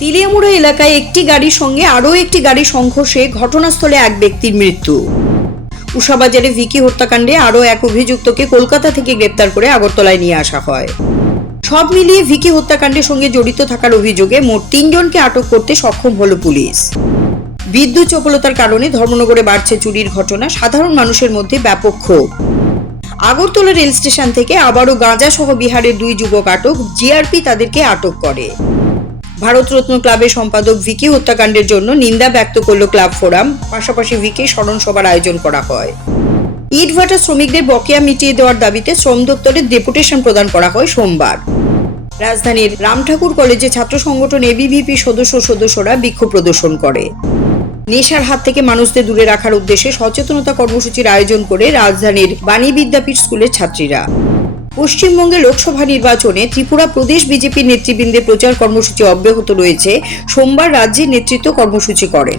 তিলিয়ামুড়া এলাকায় একটি গাড়ির সঙ্গে আরও একটি গাড়ির সংঘর্ষে ঘটনাস্থলে এক ব্যক্তির মৃত্যু। উষাবাজারে ভিকি হত্যাকাণ্ডে আরও এক অভিযুক্তকে কলকাতা থেকে গ্রেপ্তার করে আগরতলায় নিয়ে আসা হয়। সব মিলিয়ে ভিকি হত্যাকাণ্ডের সঙ্গে জড়িত থাকার অভিযোগে মোট ৩ জনকে আটক করতে সক্ষম হল পুলিশ। বিদ্যুৎ চপলতার কারণে ধর্মনগরে বাড়ছে চুরির ঘটনা, সাধারণ মানুষের মধ্যে ব্যাপক ক্ষোভ। আগরতলা রেল স্টেশন থেকে আবারও গাঁজা সহ বিহারের 2 যুবক আটক, জিআরপি তাদেরকে আটক করে। ভারতরত্ন ক্লাবের সম্পাদক ভিকি হত্যাকাণ্ডের জন্য নিন্দা ব্যক্ত করল ক্লাব ফোরাম, পাশাপাশি ভিকি স্মরণ সভার আয়োজন করা হয়। ইটভাটা শ্রমিকদের বকেয়া মিটিয়ে দেওয়ার দাবিতে শ্রম দপ্তরে ডেপুটেশন প্রদান করা হয় সোমবার। রাজধানীর রামঠাকুর কলেজে ছাত্র সংগঠন এবিভিপি সদস্যরা বিক্ষোভ প্রদর্শন করে। নেশার হাত থেকে মানুষদের দূরে রাখার উদ্দেশ্যে সচেতনতা কর্মসূচির আয়োজন করে রাজধানীর বাণী বিদ্যাপীঠ স্কুলের ছাত্রীরা। পশ্চিমবঙ্গে লোকসভা নির্বাচনে ত্রিপুরা প্রদেশ বিজেপির নেতৃবৃন্দের প্রচার কর্মসূচি অব্যাহত রয়েছে। সোমবার রাজ্যের নেতৃত্ব কর্মসূচি করেন।